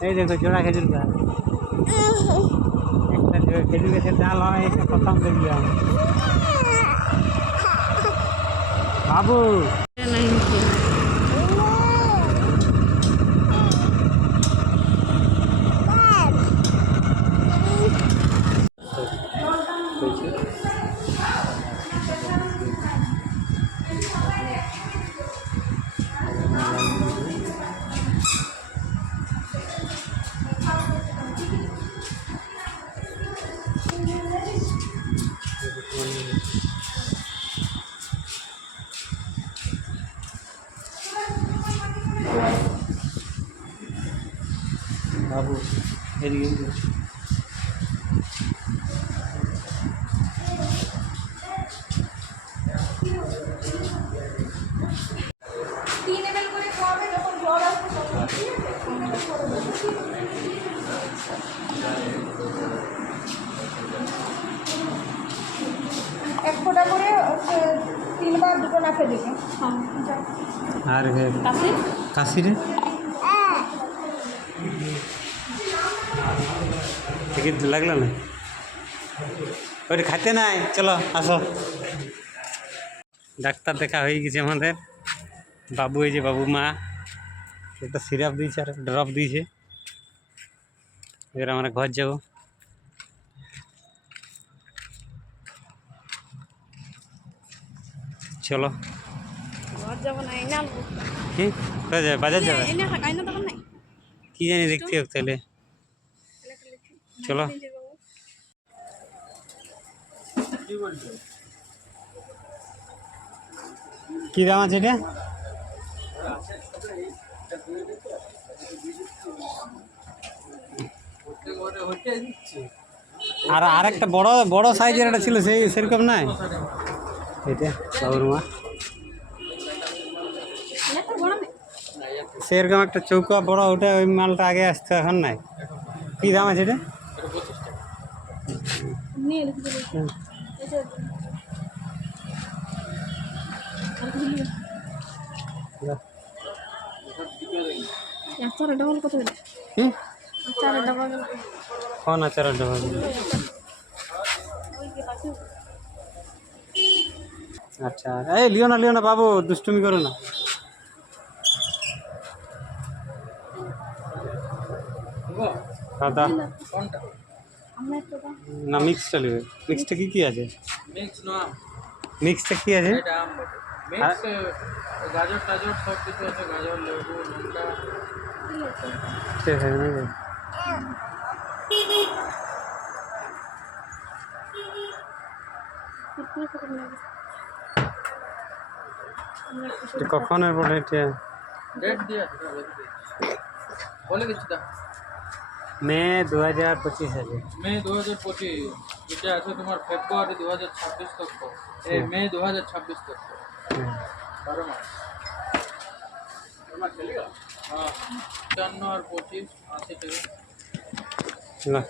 এই দেখো জোড়া খেজুর গাছ। একটা খেজুর গাছের ডাল হয় এটা প্রথম দেখলাম বাবু! বাবু এদিকে দুটো নাকে দেবে আর কাশি? কাশি রে? টিকিট লাগল না? ওইটা খাতে নাই। চলো আসো। ডাক্তার দেখা হয়ে গেছে আমাদের। বাবু এই যে বাবু মা একটা সিরাপ দিয়েছে আর ড্রপ দিয়েছে। এবার আমরা ঘর যাব। চলো। কি? বাজার কি জানি দেখতে হোক তাহলে। চলো। কি দাম আছে এটা? আর আরেকটা বড় বড় সাইজের একটা ছিল, সেই সেরকম নাই এটা বাবুর মা সেরকম একটা চৌকা বড় ওটা ওই মালটা আগে আসতো এখন নাই কি দাম আছে এটা নিয়ে লিখে দেবো হুম। এটা আর কিছু নিয়ে আচার ডবল আচ্ছা এই লিও না লিও না বাবু, দুষ্টুমি করো না। দাদা, না মিক্সটা নেবে। মিক্সটা কি কি আছে? মিক্সটা কি আছে? গাজর টাজর সব কিছু আছে গাজর লেবু লঙ্কা ঠিক আছে কখন এর পরে এটা ডেট দিয়ে আছে না, বলে দিয়েছি। বলে দিচ্ছি দা মে দু হাজার পঁচিশ আছে মে দু হাজার পঁচিশ এটা আছে তোমার ফেব্রুয়ারি দু হাজার ছাব্বিশ তক এই মে দু হাজার ছাব্বিশ তক হুম। বারো মাস হ্যাঁ পঞ্চান্ন আর পঁচিশ আশি টাকা না